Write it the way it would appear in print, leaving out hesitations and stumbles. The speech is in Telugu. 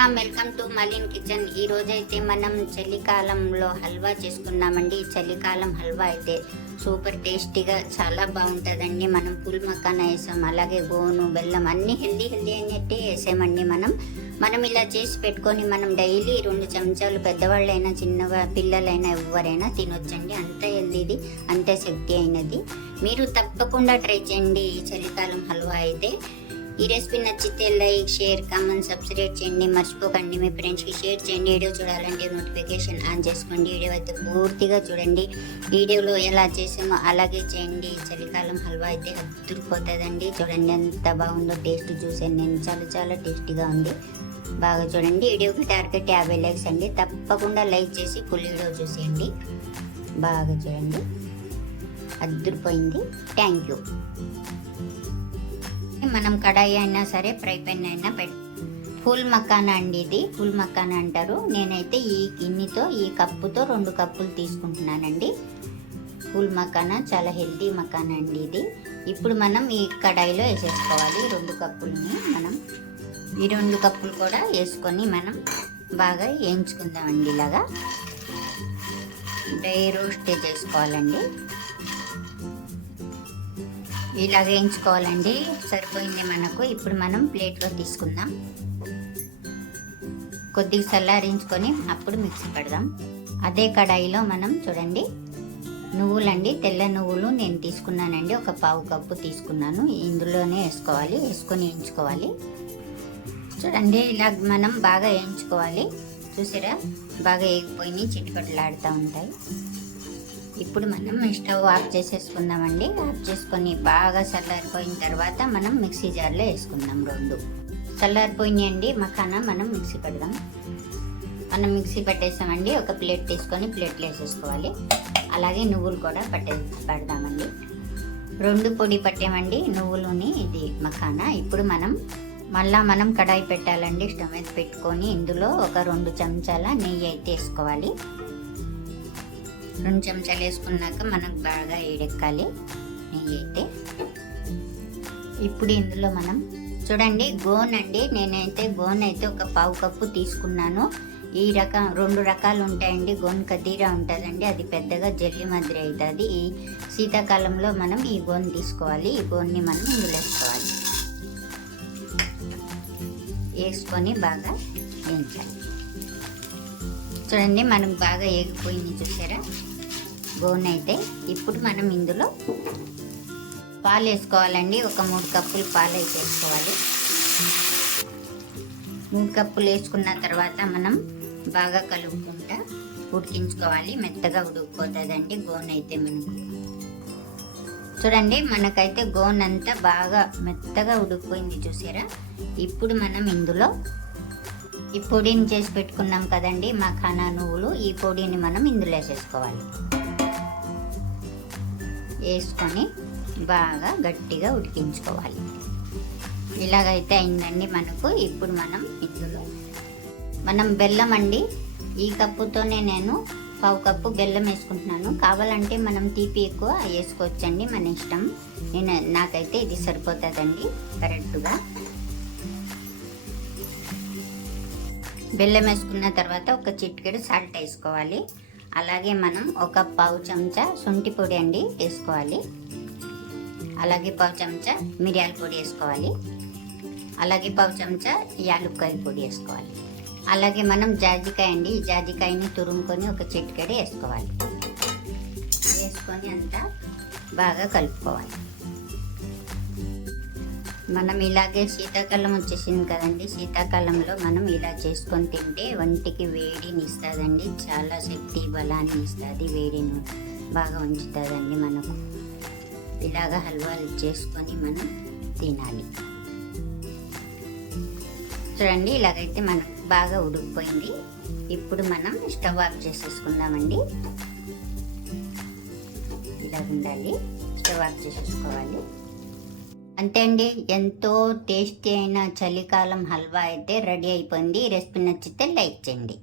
Welcome to మలిన్ kitchen. ఈ రోజైతే మనం చలికాలంలో హల్వా చేసుకున్నామండి. చలికాలం హల్వా అయితే సూపర్ టేస్టీగా చాలా బాగుంటుందండి. మనం పుల్ మక్కాన వేసాం, అలాగే గోను బెల్లం అన్నీ హెల్దీ అయినట్టే వేసామండి. మనం ఇలా చేసి పెట్టుకొని మనం డైలీ 2 చెంచాలు, పెద్దవాళ్ళైనా చిన్నగా పిల్లలైనా ఎవరైనా తినొచ్చండి. అంత హెల్దీది, అంత శక్తి అయినది. మీరు తప్పకుండా ట్రై చేయండి ఈ చలికాలం హల్వా అయితే. ఈ రెసిపీ నచ్చితే లైక్, షేర్, కామెంట్, సబ్స్క్రైబ్ చేయండి. మర్చిపోకండి మీ ఫ్రెండ్స్కి షేర్ చేయండి. వీడియో చూడాలంటే నోటిఫికేషన్ ఆన్ చేసుకోండి. వీడియో అయితే పూర్తిగా చూడండి. వీడియోలో ఎలా చేసామో అలాగే చేయండి. చలికాలం హల్వా అయితే అదిరిపోతుందండి. చూడండి ఎంత బాగుందో, టేస్ట్ చూసాను నేను, చాలా టేస్టీగా ఉంది. బాగా చూడండి. వీడియోకి టార్గెట్ 50 లైక్స్ అండి. తప్పకుండా లైక్ చేసి ఫుల్ వీడియో చూసేయండి. బాగా చూడండి, అదిరిపోయింది. Thank you. మనం కడాయి అయినా సరే, ఫ్రై పాన్ అయినా ఫుల్ మక్కానా అండి. ఇది ఫుల్ మక్కానా అంటారు. నేనైతే ఈ గిన్నెతో, ఈ కప్పుతో 2 కప్పులు తీసుకుంటున్నానండి. ఫుల్ మక్కానా చాలా హెల్తీ మక్కానా అండి ఇది. ఇప్పుడు మనం ఈ కడాయిలో వేసేసుకోవాలి 2 కప్పులని. మనం ఈ 2 కప్పులు కూడా వేసుకొని మనం బాగా వేయించుకుందామండి. ఇలాగా డ్రై రోస్ట్ చేసుకోవాలండి. ఇలాగ వేయించుకోవాలండి. సరిపోయింది మనకు. ఇప్పుడు మనం ప్లేట్లో తీసుకుందాం. కొద్దిగా చల్లారించుకొని అప్పుడు మిక్సీ పెడదాం. అదే కడాయిలో మనం చూడండి నువ్వులండి, తెల్ల నువ్వులు నేను తీసుకున్నానండి. ఒక 1/2 కప్పు తీసుకున్నాను. ఇందులోనే వేసుకోవాలి, వేసుకొని వేయించుకోవాలి. చూడండి ఇలా మనం బాగా వేయించుకోవాలి. చూసారా, బాగా వేగిపోయి చిటిపట్లాడుతూ ఉంటాయి. ఇప్పుడు మనం స్టవ్ ఆఫ్ చేసేసుకుందామండి. ఆఫ్ చేసుకొని బాగా చల్లారిపోయిన తర్వాత మనం మిక్సీ జార్లో వేసుకుందాం. 2 చల్లారిపోయినాయండి మఖానా. మనం మిక్సీ పెడదాం. మనం మిక్సీ పెట్టేసామండి. ఒక ప్లేట్ తీసుకొని ప్లేట్లో వేసేసుకోవాలి. అలాగే నువ్వులు కూడా పెడదామండి. 2 పొడి పట్టామండి నువ్వులుని, ఇది మఖానా. ఇప్పుడు మనం కడాయి పెట్టాలండి. స్టవ్ మీద పెట్టుకొని ఇందులో ఒక 2 చెంచాల నెయ్యి అయితే వేసుకోవాలి. 2 చెంచాలు వేసుకున్నాక మనకు బాగా వేడెక్కాలి నెయ్యి అయితే. ఇప్పుడు ఇందులో మనం చూడండి గోన్ అండి. నేనైతే గోన్ అయితే ఒక 1/2 కప్పు తీసుకున్నాను. ఈ రకం 2 రకాలు ఉంటాయండి. గోన్ కదీరా ఉంటుందండి, అది పెద్దగా జల్లి మాదిరి అవుతుంది. ఈ శీతాకాలంలో మనం ఈ గోన్ తీసుకోవాలి. ఈ గోన్ని మనం ఇందులో వేసుకోవాలి. వేసుకొని బాగా వేయించాలి. చూడండి మనకు బాగా ఏగిపోయింది, చూసారా గోన్ అయితే. ఇప్పుడు మనం ఇందులో పాలు వేసుకోవాలండి. ఒక 3 కప్పులు పాలు అయితే వేసుకోవాలి. 3 కప్పులు వేసుకున్న తర్వాత మనం బాగా కలుపుకుంటా ఉడికించుకోవాలి. మెత్తగా ఉడికిపోతుందండి గోన్ అయితే మనకు. చూడండి మనకైతే గోన్ అంతా బాగా మెత్తగా ఉడికిపోయింది, చూసారా. ఇప్పుడు మనం ఇందులో ఈ పొడిని చేసి పెట్టుకున్నాం కదండి మఖానా నువ్వులు, ఈ పొడిని మనం ఇందులో వేసేసుకోవాలి. వేసుకొని బాగా గట్టిగా ఉడికించుకోవాలి. ఇలాగైతే అయిందండి మనకు. ఇప్పుడు మనం ఇందులో బెల్లం అండి. ఈ కప్పుతోనే నేను 1/2 కప్పు బెల్లం వేసుకుంటున్నాను. కావాలంటే మనం తీపి ఎక్కువ వేసుకోవచ్చండి, మన ఇష్టం. నాకైతే ఇది సరిపోతుందండి కరెక్ట్గా. బెల్లం వేసుకున్న తర్వాత ఒక చిటికెడు సాల్ట్ వేసుకోవాలి. అలాగే మనం ఒక 1/2 చెంచా శొంఠి పొడి అండి వేసుకోవాలి. అలాగే 1/2 చెంచా మిరియాల పొడి వేసుకోవాలి. అలాగే 1/2 చెంచా యాలక్కాయ పొడి వేసుకోవాలి. అలాగే మనం జాజికాయ అండి, ఈ జాజికాయని తురుముకొని ఒక చిటికెడు వేసుకోవాలి. వేసుకొని అంతా బాగా కలుపుకోవాలి. మనం ఇలాగే శీతాకాలం వచ్చేసింది కదండి. శీతాకాలంలో మనం ఇలా చేసుకొని తింటే ఒంటికి వేడిని ఇస్తుందండి. చాలా శక్తి బలాన్ని ఇస్తుంది, వేడిని బాగా ఉంచుతుందండి మనకు. ఇలాగ హల్వాలు చేసుకొని మనం తినాలి. చూడండి ఇలాగైతే మనకు బాగా ఉడికిపోయింది. ఇప్పుడు మనం స్టవ్ ఆఫ్ చేసేసుకుందామండి. ఇలా ఉండాలి, స్టవ్ ఆఫ్ చేసేసుకోవాలి. అంతే అండి, ఎంతో టేస్టీ అయిన చలికాలం హల్వా అయితే రెడీ అయిపోయింది. ఈ రెసిపీ నచ్చితే లైక్ చేయండి.